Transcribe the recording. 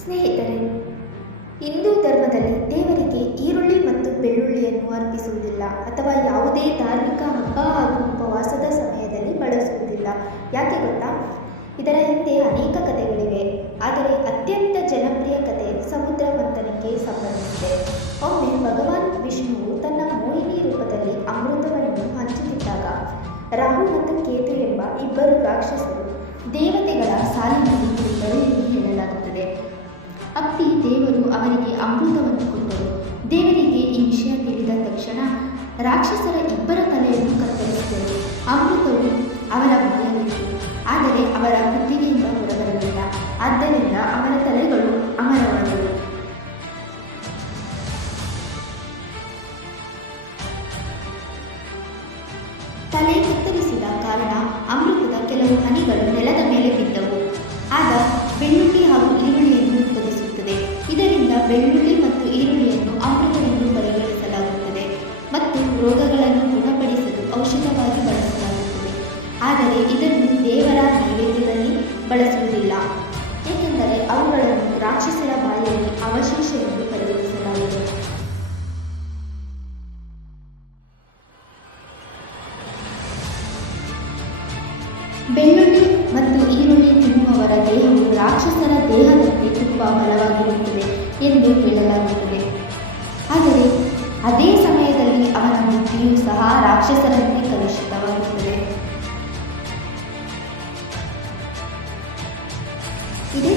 ಸ್ನೇಹಿತರೆ, ಹಿಂದೂ ಧರ್ಮದಲ್ಲಿ ದೇವರಿಗೆ ಈರುಳ್ಳಿ ಮತ್ತು ಬೆಳ್ಳುಳ್ಳಿಯನ್ನು ಅರ್ಪಿಸುವುದಿಲ್ಲ ಅಥವಾ ಯಾವುದೇ ಧಾರ್ಮಿಕ ಹಬ್ಬ ಹಾಗೂ ಉಪವಾಸದ ಸಮಯದಲ್ಲಿ ಬಳಸುವುದಿಲ್ಲ. ಯಾಕೆ ಗೊತ್ತಾ? ಇದರ ಹಿಂದೆ ಅನೇಕ ಕಥೆಗಳಿವೆ. ಆದರೆ ಅತ್ಯಂತ ಜನಪ್ರಿಯ ಕಥೆ ಸಮುದ್ರ ಮಂಥನಕ್ಕೆ ಸಂಬಂಧಿಸಿದೆ. ಒಮ್ಮೆ ಭಗವಾನ್ ವಿಷ್ಣುವು ತನ್ನ ಮೋಹಿನಿ ರೂಪದಲ್ಲಿ ಅಮೃತವನ್ನು ಹಂಚುತ್ತಿದ್ದಾಗ ರಾಹು ಮತ್ತು ಕೇತು ಎಂಬ ಇಬ್ಬರು ರಾಕ್ಷಸರು ದೇವತೆಗಳ ಸಾಲಿನಲ್ಲಿ ಕುಳಿತರು ಎಂದು ಹೇಳಲಾಗುತ್ತದೆ. ಅಪ್ಪಿ ದೇವರು ಅವರಿಗೆ ಅಮೃತವನ್ನು ಕೊಟ್ಟರು. ದೇವರಿಗೆ ಈ ವಿಷಯ ತಿಳಿದ ತಕ್ಷಣ ರಾಕ್ಷಸರ ಇಬ್ಬರ ತಲೆಯನ್ನು ಕತ್ತರಿಸಿದರು. ಅಮೃತವು ಅವರ ಬಾಯಲ್ಲಿತ್ತು, ಆದರೆ ಅವರ ಕುತ್ತಿಗೆಯಿಂದ ಹೊರಬರಲಿಲ್ಲ. ಆದ್ದರಿಂದ ಅವರ ತಲೆಗಳು ಅಮರವಾದವು. ತಲೆ ಕತ್ತರಿಸಿದ ಕಾರಣ ಅಮೃತದ ಕೆಲವು ಹನಿಗಳು ನೆಲದ ಮೇಲೆ ಬಿದ್ದವು. ಆಗ ಬೆಳ್ಳುಳ್ಳಿ ಹಾಗೂ ಈರುಳ್ಳಿಯನ್ನು ಉತ್ಪಾದಿಸುತ್ತದೆ. ಇದರಿಂದ ಬೆಳ್ಳುಳ್ಳಿ ಮತ್ತು ಈರುಳ್ಳಿಯನ್ನು ಅಮೃತವೆಂದು ಪರಿಗಣಿಸಲಾಗುತ್ತದೆ ಮತ್ತು ರೋಗಗಳನ್ನು ಗುಣಪಡಿಸಲು ಔಷಧವಾಗಿ ಬಳಸಲಾಗುತ್ತದೆ. ಆದರೆ ಇದನ್ನು ದೇವರ ನೈವೇದ್ಯದಲ್ಲಿ ಬಳಸುವುದಿಲ್ಲ, ಏಕೆಂದರೆ ಅವುಗಳನ್ನು ರಾಕ್ಷಸರ ಬಾಯಲ್ಲಿ ಅವಶೇಷ ಎಂದು ಪರಿಗಣಿಸಲಾಗಿದೆ. ಬೆಳ್ಳುಳ್ಳಿ ಮತ್ತು ಈರುಳ್ಳಿ ತಿನ್ನುವವರ ದೇಹವು ರಾಕ್ಷಸರ ದೇಹದಂತೆ ತುಂಬ ಬಲವಾಗಿರುತ್ತದೆ ಎಂದು ಹೇಳಲಾಗುತ್ತದೆ. ಆದರೆ ಅದೇ ಸಮಯದಲ್ಲಿ ಅವನ ಬುದ್ಧಿಯೂ ಸಹ ರಾಕ್ಷಸರಂತೆ ಕಲುಷಿತವಾಗುತ್ತದೆ. ಇದೇ